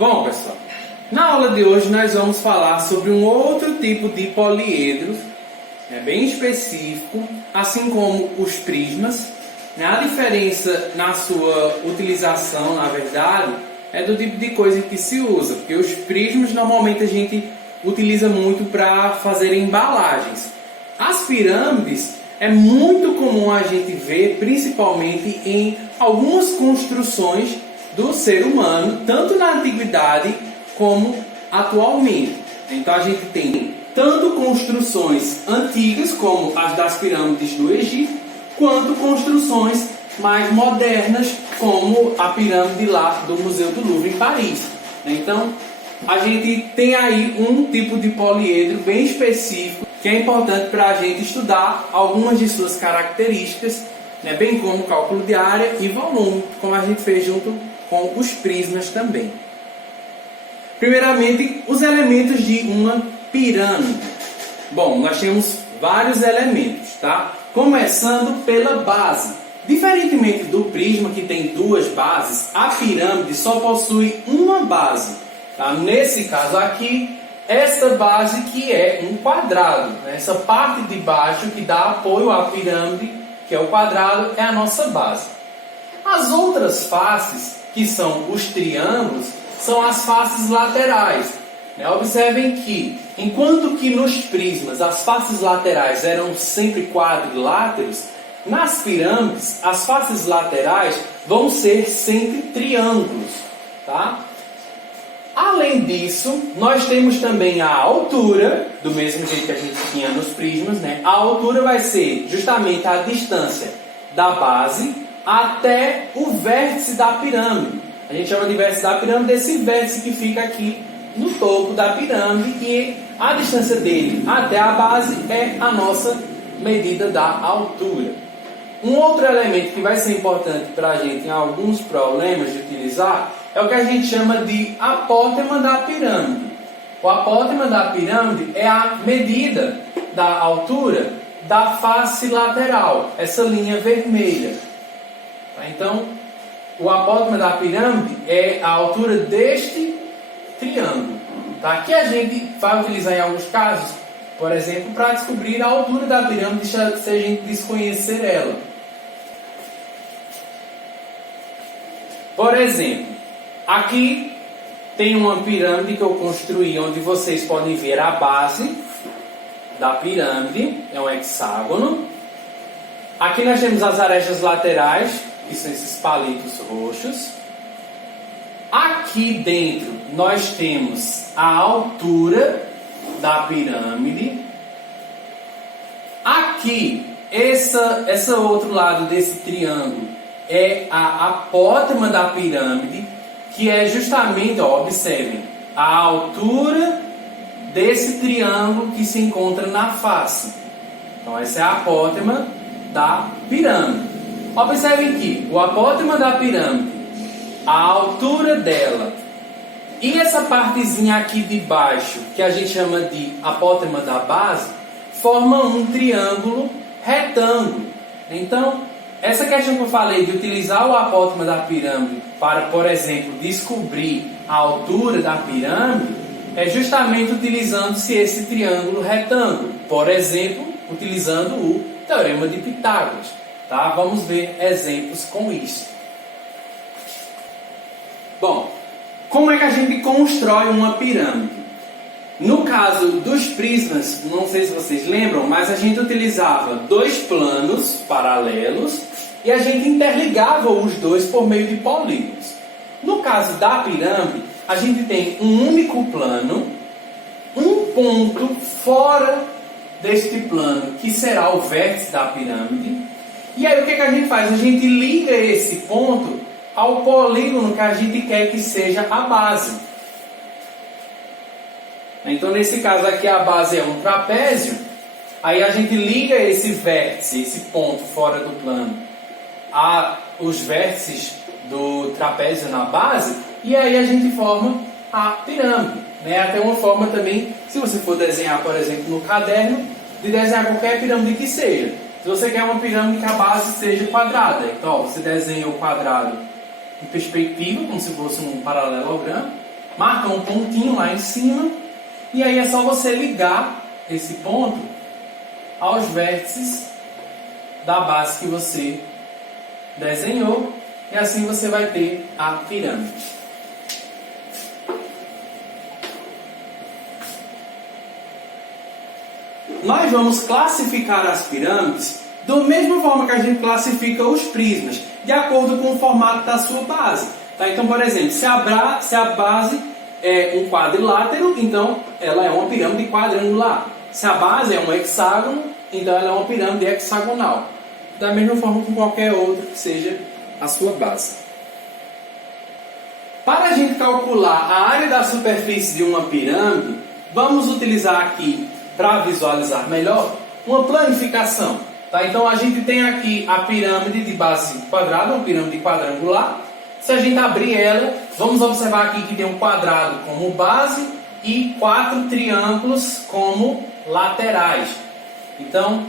Bom, pessoal, na aula de hoje nós vamos falar sobre um outro tipo de poliedro, bem específico, assim como os prismas. A diferença na sua utilização, na verdade, é do tipo de coisa que se usa, porque os prismas normalmente a gente utiliza muito para fazer embalagens. As pirâmides é muito comum a gente ver, principalmente em algumas construções do ser humano, tanto na antiguidade como atualmente. Então a gente tem tanto construções antigas, como as das pirâmides do Egito, quanto construções mais modernas, como a pirâmide lá do Museu do Louvre em Paris. Então a gente tem aí um tipo de poliedro bem específico que é importante para a gente estudar algumas de suas características, bem como cálculo de área e volume, como a gente fez junto com os prismas também. Primeiramente, os elementos de uma pirâmide. Bom, nós temos vários elementos, tá? Começando pela base. Diferentemente do prisma, que tem duas bases, a pirâmide só possui uma base. Tá? Nesse caso aqui, essa base que é um quadrado. Essa parte de baixo que dá apoio à pirâmide, que é o quadrado, é a nossa base. As outras faces, que são os triângulos, são as faces laterais. Observem que, enquanto que nos prismas as faces laterais eram sempre quadriláteros, nas pirâmides as faces laterais vão ser sempre triângulos. Tá? Além disso, nós temos também a altura, do mesmo jeito que a gente tinha nos prismas. A altura vai ser justamente a distância da base até o vértice da pirâmide. A gente chama de vértice da pirâmide desse vértice que fica aqui no topo da pirâmide, e a distância dele até a base é a nossa medida da altura. Um outro elemento que vai ser importante para a gente em alguns problemas de utilizar é o que a gente chama de apótema da pirâmide. O apótema da pirâmide é a medida da altura da face lateral, essa linha vermelha. Então, o apótema da pirâmide é a altura deste triângulo. Tá? Que a gente vai utilizar em alguns casos, por exemplo, para descobrir a altura da pirâmide se a gente desconhecer ela. Por exemplo, aqui tem uma pirâmide que eu construí, onde vocês podem ver a base da pirâmide, é um hexágono. Aqui nós temos as arestas laterais, que são esses palitos roxos. Aqui dentro nós temos a altura da pirâmide. Aqui, esse outro lado desse triângulo é a apótema da pirâmide, que é justamente, observem, a altura desse triângulo que se encontra na face. Então essa é a apótema da pirâmide. Observem que o apótema da pirâmide, a altura dela e essa partezinha aqui de baixo, que a gente chama de apótema da base, formam um triângulo retângulo. Então, essa questão que eu falei de utilizar o apótema da pirâmide para, por exemplo, descobrir a altura da pirâmide, é justamente utilizando-se esse triângulo retângulo. Por exemplo, utilizando o Teorema de Pitágoras. Tá? Vamos ver exemplos com isso. Bom, como é que a gente constrói uma pirâmide? No caso dos prismas, não sei se vocês lembram, mas a gente utilizava dois planos paralelos e a gente interligava os dois por meio de polígonos. No caso da pirâmide, a gente tem um único plano, um ponto fora deste plano, que será o vértice da pirâmide. E aí o que a gente faz? A gente liga esse ponto ao polígono que a gente quer que seja a base. Então nesse caso aqui a base é um trapézio. Aí a gente liga esse vértice, esse ponto fora do plano, os vértices do trapézio na base, e aí a gente forma a pirâmide. Até uma forma também, se você for desenhar, por exemplo, no caderno, de desenhar qualquer pirâmide que seja. Se você quer uma pirâmide que a base seja quadrada, então você desenha o quadrado em perspectiva, como se fosse um paralelogramo, marca um pontinho lá em cima, e aí é só você ligar esse ponto aos vértices da base que você desenhou, e assim você vai ter a pirâmide. Nós vamos classificar as pirâmides da mesma forma que a gente classifica os prismas, de acordo com o formato da sua base. Tá? Então, por exemplo, se a base é um quadrilátero, então ela é uma pirâmide quadrangular. Se a base é um hexágono, então ela é uma pirâmide hexagonal. Da mesma forma que qualquer outra que seja a sua base. Para a gente calcular a área da superfície de uma pirâmide, vamos utilizar aqui, para visualizar melhor, uma planificação. Tá? Então a gente tem aqui a pirâmide de base quadrada, uma pirâmide quadrangular. Se a gente abrir ela, vamos observar aqui que tem um quadrado como base e 4 triângulos como laterais. Então,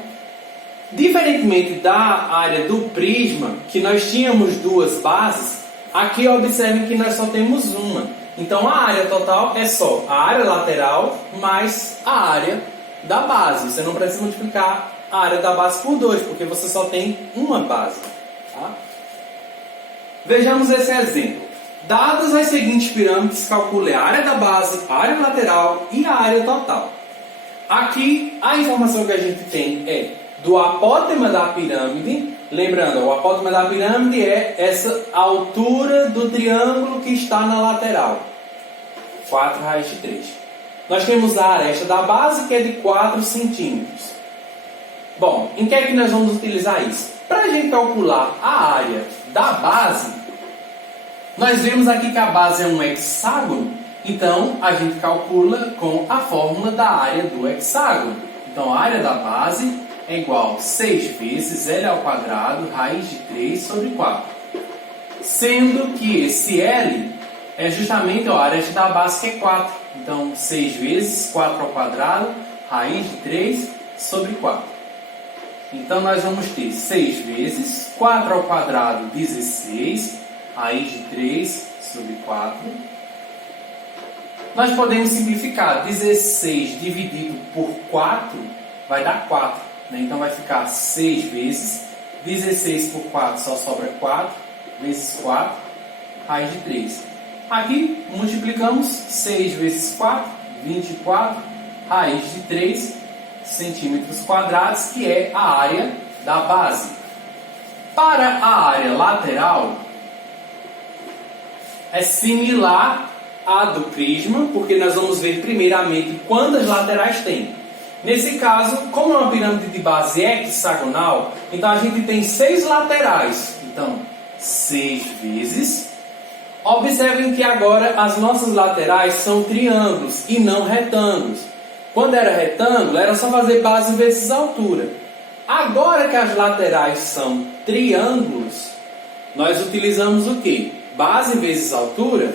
diferentemente da área do prisma, que nós tínhamos duas bases, aqui observem que nós só temos uma. Então a área total é só a área lateral mais a área da base. Você não precisa multiplicar a área da base por 2, porque você só tem uma base. Tá? Vejamos esse exemplo. Dadas as seguintes pirâmides, calcule a área da base, a área lateral e a área total. Aqui, a informação que a gente tem é do apótema da pirâmide. Lembrando, o apótema da pirâmide é essa altura do triângulo que está na lateral. 4 raiz de 3. Nós temos a aresta da base, que é de 4 centímetros. Bom, em que é que nós vamos utilizar isso? Para a gente calcular a área da base, nós vemos aqui que a base é um hexágono, então a gente calcula com a fórmula da área do hexágono. Então a área da base é igual a 6 vezes L ao quadrado, raiz de 3 sobre 4. Sendo que esse L é justamente a área da base, que é 4. Então 6 vezes 4 ao quadrado, raiz de 3 sobre 4. Então nós vamos ter 6 vezes 4 ao quadrado, 16, raiz de 3 sobre 4. Nós podemos simplificar. 16 dividido por 4 vai dar 4. Né? Então vai ficar 6 vezes 16 por 4, só sobra 4, vezes 4, raiz de 3. Aqui multiplicamos 6 vezes 4, 24, raiz de 3 centímetros quadrados, que é a área da base. Para a área lateral, é similar à do prisma, porque nós vamos ver primeiramente quantas laterais tem. Nesse caso, como é uma pirâmide de base hexagonal, então a gente tem 6 laterais. Então, 6 vezes. Observem que agora as nossas laterais são triângulos e não retângulos. Quando era retângulo, era só fazer base vezes altura. Agora que as laterais são triângulos, nós utilizamos o quê? Base vezes altura?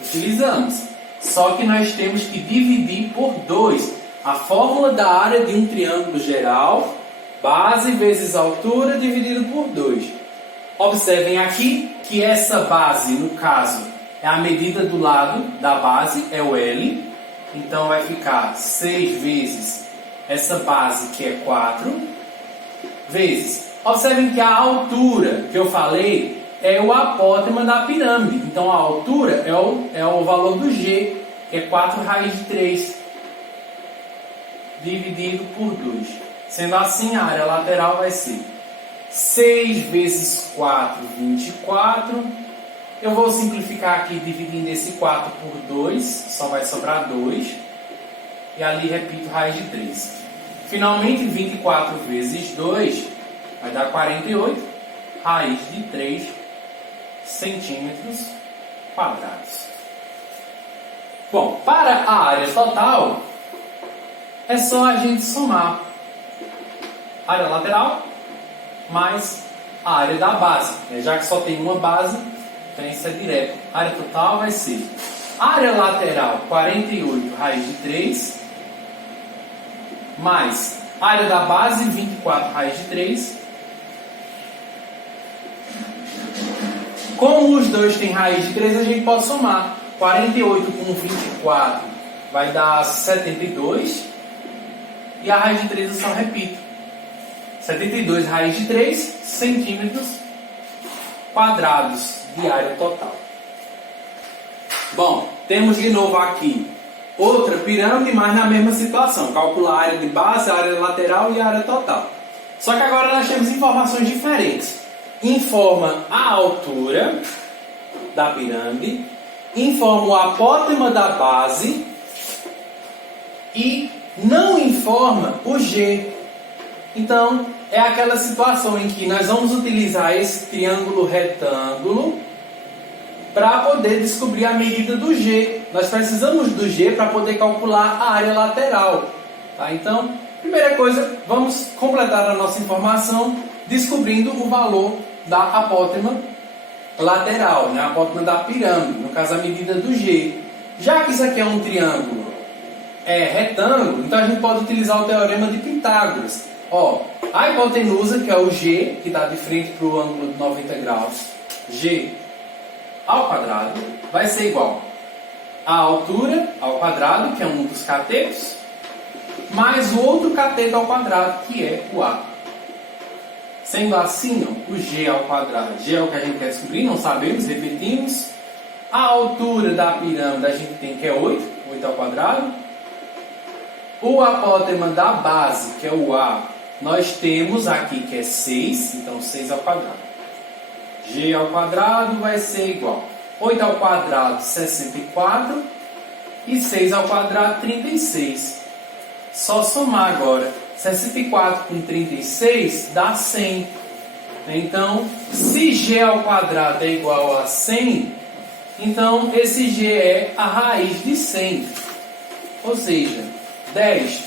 Utilizamos. Só que nós temos que dividir por 2. A fórmula da área de um triângulo geral, base vezes altura dividido por 2. Observem aqui que essa base, no caso, é a medida do lado da base, é o L. Então vai ficar 6 vezes essa base, que é 4, vezes. Observem que a altura que eu falei é o apótema da pirâmide. Então a altura é o valor do G, que é 4 raiz de 3, dividido por 2. Sendo assim, a área lateral vai ser 6 vezes 4, 24. Eu vou simplificar aqui dividindo esse 4 por 2, só vai sobrar 2. E ali repito raiz de 3. Finalmente, 24 vezes 2 vai dar 48, raiz de 3 centímetros quadrados. Bom, para a área total, é só a gente somar área lateral mais a área da base. Já que só tem uma base, então isso é direto. A área total vai ser área lateral 48 raiz de 3 mais área da base 24 raiz de 3. Como os dois têm raiz de 3, a gente pode somar. 48 com 24 vai dar 72. E a raiz de 3 eu só repito. 72 raiz de 3 centímetros quadrados de área total. Bom, temos de novo aqui outra pirâmide, mas na mesma situação. Calcular a área de base, a área lateral e a área total. Só que agora nós temos informações diferentes. Informa a altura da pirâmide, informa o apótema da base e não informa o G. Então, é aquela situação em que nós vamos utilizar esse triângulo retângulo para poder descobrir a medida do G. Nós precisamos do G para poder calcular a área lateral. Tá? Então, primeira coisa, vamos completar a nossa informação descobrindo o valor da apótema lateral, né? A apótema da pirâmide, no caso a medida do G. Já que isso aqui é um triângulo retângulo, então a gente pode utilizar o teorema de Pitágoras. Ó, a hipotenusa, que é o G, que está de frente para o ângulo de 90 graus, G ao quadrado, vai ser igual a altura ao quadrado, que é um dos catetos, mais o outro cateto ao quadrado, que é o A. Sendo assim, ó, o G ao quadrado, G é o que a gente quer descobrir, não sabemos, repetimos. A altura da pirâmide a gente tem que é 8 ao quadrado. O apótema da base, que é o A, nós temos aqui que é 6, então 6 ao quadrado. G ao quadrado vai ser igual 8 ao quadrado, 64, e 6 ao quadrado, 36. Só somar agora. 64 com 36 dá 100. Então, se G ao quadrado é igual a 100, então esse G é a raiz de 100. Ou seja, 10.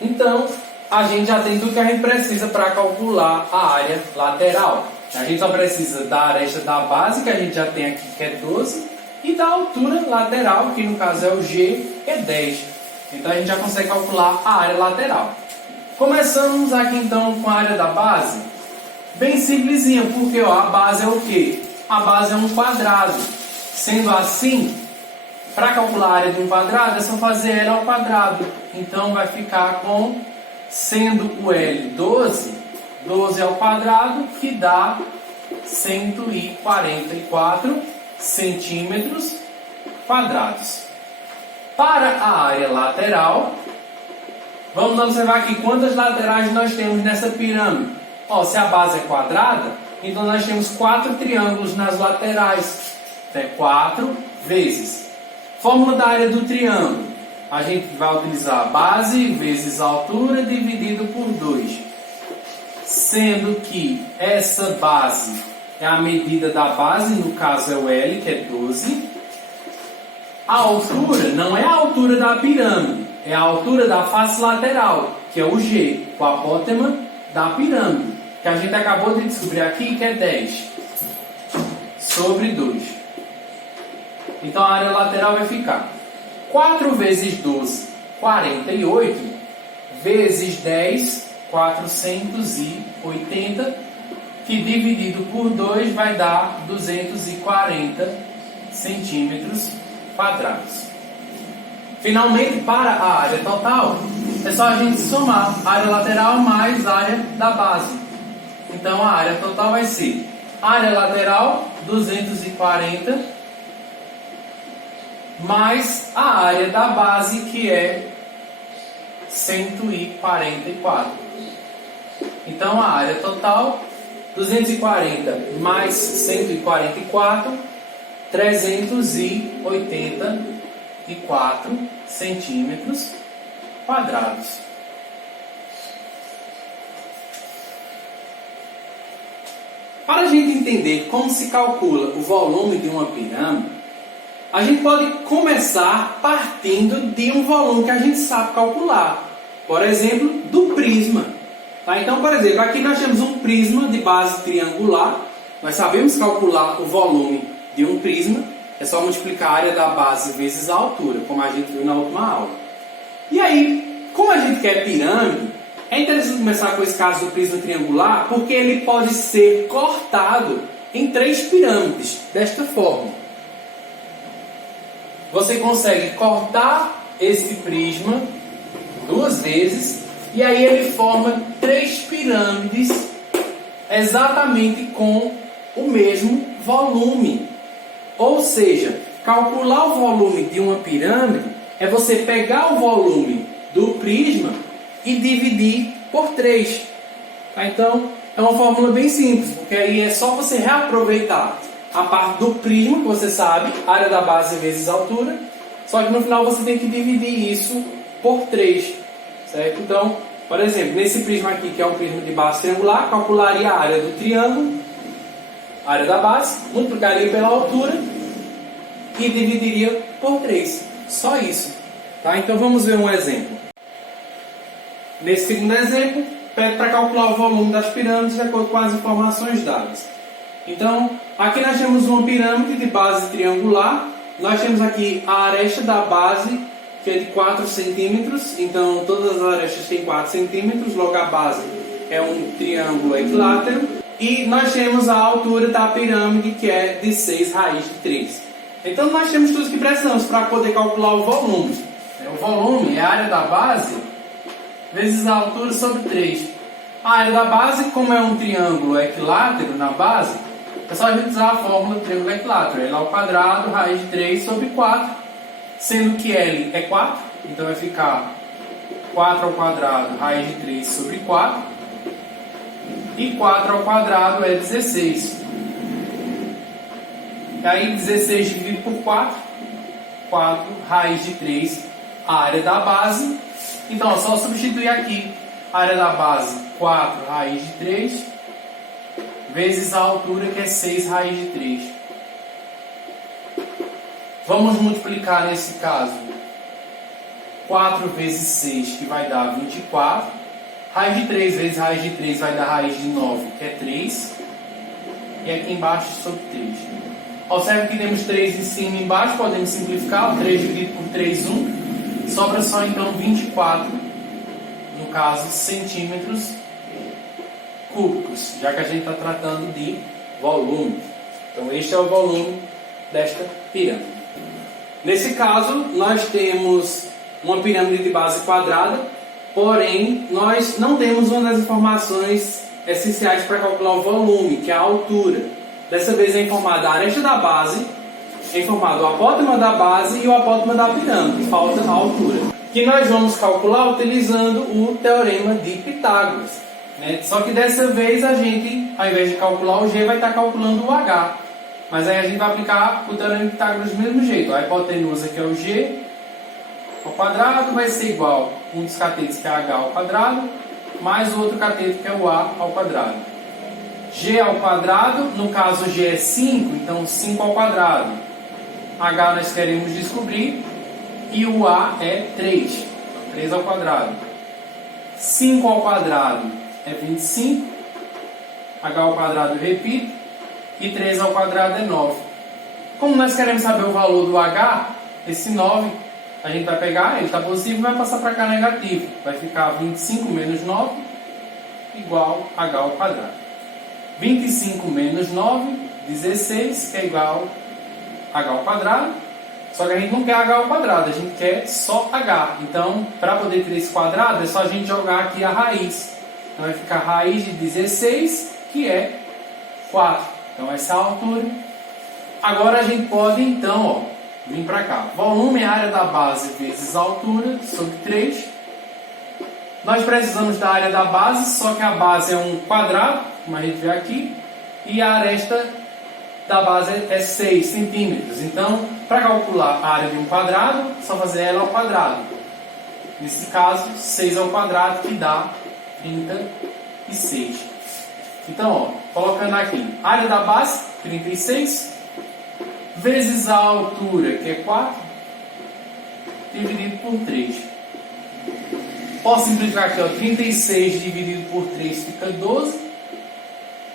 Então, a gente já tem tudo que a gente precisa para calcular a área lateral. A gente só precisa da aresta da base, que a gente já tem aqui, que é 12, e da altura lateral, que no caso é o G, que é 10. Então a gente já consegue calcular a área lateral. Começamos aqui então com a área da base. Bem simplesinha, porque ó, a base é o quê? A base é um quadrado. Sendo assim, para calcular a área de um quadrado, é só fazer L ao quadrado. Então vai ficar com, sendo o L 12, 12 ao quadrado, que dá 144 centímetros quadrados. Para a área lateral, vamos observar aqui quantas laterais nós temos nessa pirâmide. Ó, se a base é quadrada, então nós temos 4 triângulos nas laterais. Então é 4 vezes. Fórmula da área do triângulo. A gente vai utilizar a base vezes a altura dividido por 2. Sendo que essa base é a medida da base, no caso é o L, que é 12. A altura não é a altura da pirâmide, é a altura da face lateral, que é o G, o apótema da pirâmide, que a gente acabou de descobrir aqui, que é 10 sobre 2. Então a área lateral vai ficar 4 vezes 12, 48, vezes 10, 480, que dividido por 2 vai dar 240 centímetros quadrados. Finalmente, para a área total, é só a gente somar a área lateral mais a área da base. Então a área total vai ser área lateral 240 mais a área da base, que é 144. Então a área total 240 mais 144, 384 centímetros quadrados. Para a gente entender como se calcula o volume de uma pirâmide, a gente pode começar partindo de um volume que a gente sabe calcular. Por exemplo, do prisma. Tá? Então, por exemplo, aqui nós temos um prisma de base triangular. Nós sabemos calcular o volume de um prisma. É só multiplicar a área da base vezes a altura, como a gente viu na última aula. E aí, como a gente quer pirâmide, é interessante começar com esse caso do prisma triangular, porque ele pode ser cortado em 3 pirâmides, desta forma. você consegue cortar esse prisma 2 vezes e aí ele forma 3 pirâmides exatamente com o mesmo volume. Ou seja, calcular o volume de uma pirâmide é você pegar o volume do prisma e dividir por 3. Tá? Então, é uma fórmula bem simples, porque aí é só você reaproveitar a parte do prisma, que você sabe, área da base vezes altura, só que no final você tem que dividir isso por 3. Certo? Então, por exemplo, nesse prisma aqui, que é um prisma de base triangular, calcularia a área do triângulo, a área da base, multiplicaria pela altura e dividiria por 3. Só isso. Tá? Então vamos ver um exemplo. Nesse segundo exemplo, pede para calcular o volume das pirâmides de acordo com as informações dadas. Então, aqui nós temos uma pirâmide de base triangular. Nós temos aqui a aresta da base, que é de 4 centímetros. Então, todas as arestas têm 4 centímetros. Logo, a base é um triângulo equilátero. E nós temos a altura da pirâmide, que é de 6 raiz de 3. Então, nós temos tudo que precisamos para poder calcular o volume. O volume é a área da base vezes a altura sobre 3. A área da base, como é um triângulo equilátero na base, é só a gente usar a fórmula do triângulo equilátero. L ao quadrado, raiz de 3 sobre 4. Sendo que L é 4, então vai ficar 4 ao quadrado, raiz de 3 sobre 4. E 4 ao quadrado é 16. E aí 16 dividido por 4, 4 raiz de 3, a área da base. Então é só substituir aqui a área da base, 4 raiz de 3, vezes a altura, que é 6 raiz de 3. Vamos multiplicar nesse caso 4 vezes 6, que vai dar 24. Raiz de 3 vezes raiz de 3 vai dar raiz de 9, que é 3. E aqui embaixo sobre 3. Observe que temos 3 em cima e embaixo, podemos simplificar. 3 dividido por 3, 1. Sobra só então 24, no caso, centímetros cúbicos, já que a gente está tratando de volume. Então este é o volume desta pirâmide. Nesse caso, nós temos uma pirâmide de base quadrada, porém, nós não temos uma das informações essenciais para calcular o volume, que é a altura. Dessa vez é informada a aresta da base, é informado o apótema da base e o apótema da pirâmide, falta a altura. Que nós vamos calcular utilizando o teorema de Pitágoras. Né? Só que dessa vez a gente, ao invés de calcular o G, vai estar calculando o H. Mas aí a gente vai aplicar o teorema de Pitágoras do mesmo jeito. A hipotenusa, que é o G ao quadrado, vai ser igual a um dos catetos, que é H ao quadrado, mais o outro cateto, que é o A ao quadrado. G ao quadrado, no caso G é 5, então 5 ao quadrado. H nós queremos descobrir e o A é 3. Então, 3 ao quadrado. 5 ao quadrado é 25. H ao quadrado eu repito. E 3 ao quadrado é 9. Como nós queremos saber o valor do H, esse 9, a gente vai pegar, ele está positivo e vai passar para cá negativo. Vai ficar 25 menos 9 igual a H ao quadrado. 25 menos 9, 16, que é igual a H ao quadrado. Só que a gente não quer H ao quadrado, a gente quer só H. Então, para poder ter esse quadrado, é só a gente jogar aqui a raiz. Então, vai ficar raiz de 16, que é 4. Então, essa é a altura. Agora, a gente pode, então, ó, vir para cá. Volume é a área da base vezes a altura, sobre 3. Nós precisamos da área da base, só que a base é um quadrado, como a gente vê aqui. E a aresta da base é 6 centímetros. Então, para calcular a área de um quadrado, é só fazer ela ao quadrado. Nesse caso, 6 ao quadrado, que dá 36. Então, ó, colocando aqui, área da base, 36, vezes a altura, que é 4, dividido por 3. Posso simplificar aqui, ó, 36 dividido por 3 fica 12.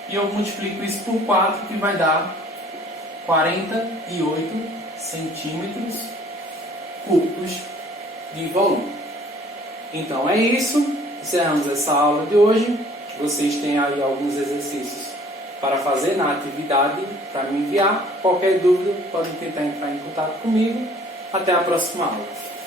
E eu multiplico isso por 4, que vai dar 48 centímetros cúbicos de volume. Então é isso. Encerramos essa aula de hoje. Vocês têm aí alguns exercícios para fazer na atividade, para me enviar. Qualquer dúvida, podem tentar entrar em contato comigo. Até a próxima aula.